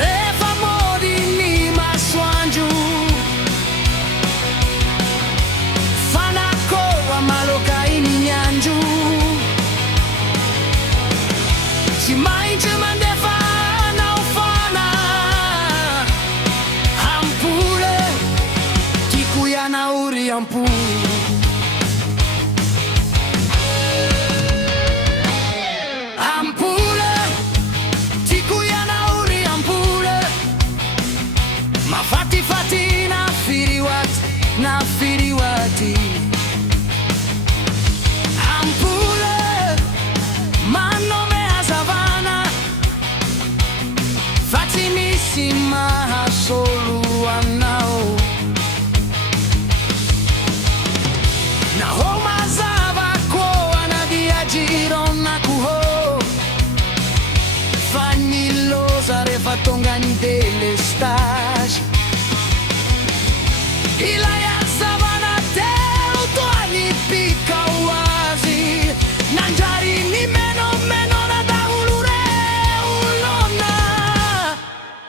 Refa modi ni maswanju Fana kowa maloka ini nyanju Si mai ce mandefa na ufana Ampule Kikuya na uri ampule Fati na firiwati Ampule manome a savana Fatimissima solu anao Na homa zava koa na viagiro na kuho Fagnilosa refatongani delle stage Ilaya savana teu toani pika wazi Nanjari ni meno na da ulure ulona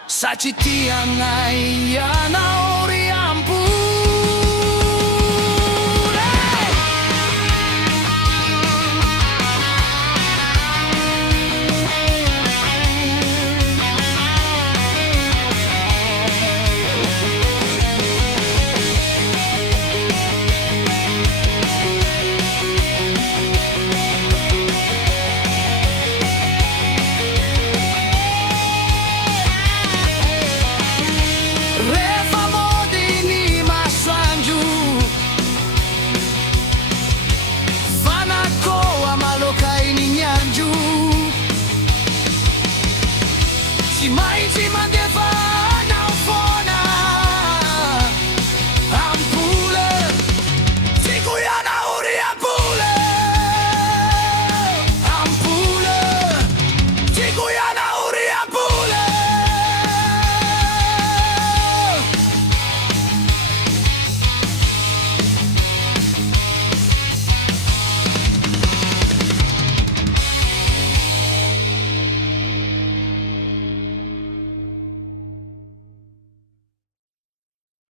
Sachitia na iyana ori ampure Si mai ci mandefa